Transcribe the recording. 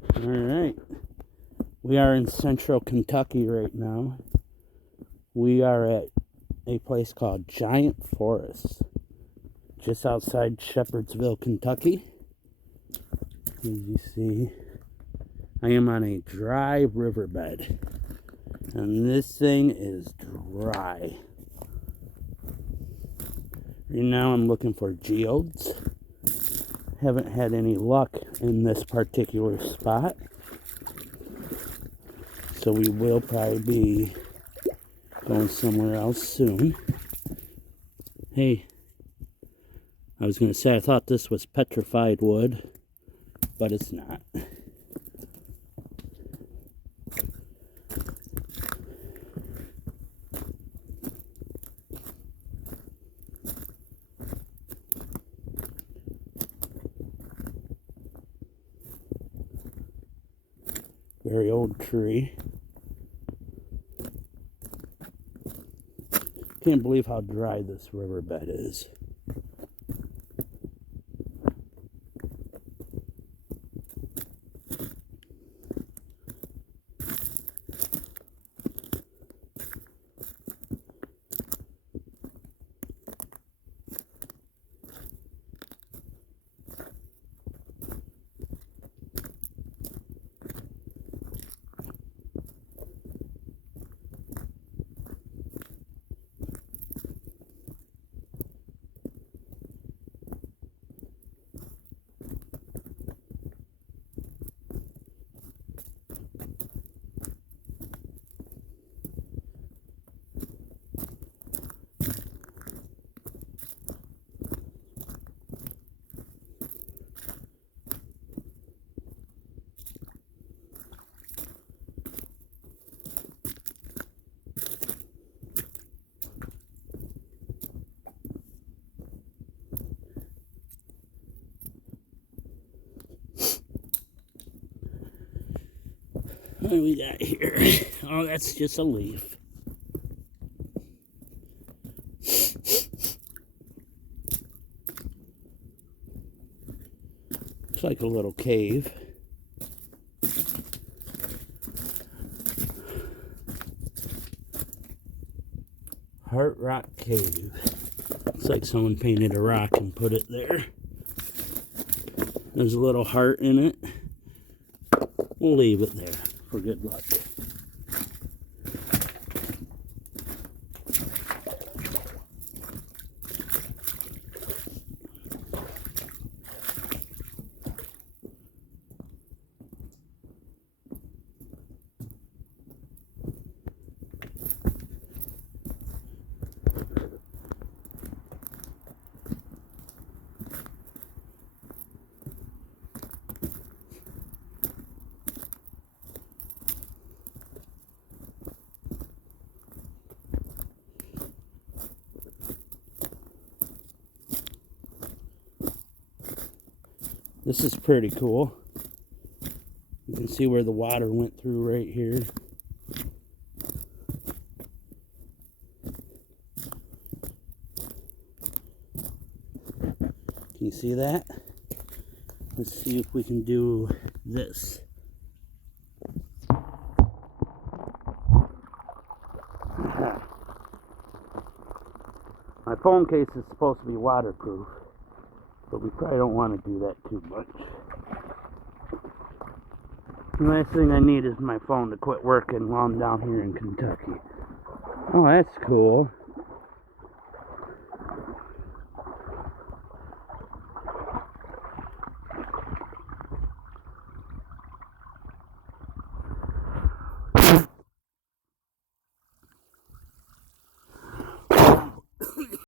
All right. We are in central Kentucky right now. We are at a place called Giant Forest, just outside Shepherdsville, Kentucky. As you see, I am on a dry riverbed, and this thing is dry. Right now I'm looking for geodes. Haven't had any luck in this particular spot, so we will probably be going somewhere else soon. Hey, I was going to say I thought this was petrified wood, but it's not. Very old tree. Can't believe how dry this riverbed is. What do we got here? Oh, that's just a leaf. It's like a little cave. Heart Rock Cave. Looks like someone painted a rock and put it there. There's a little heart in it. We'll leave it there for good luck. This is pretty cool. You can see where the water went through right here. Can you see that? Let's see if we can do this. My phone case is supposed to be waterproof, but we probably don't want to do that too much. The last thing I need is my phone to quit working while I'm down here in Kentucky. Oh, that's cool.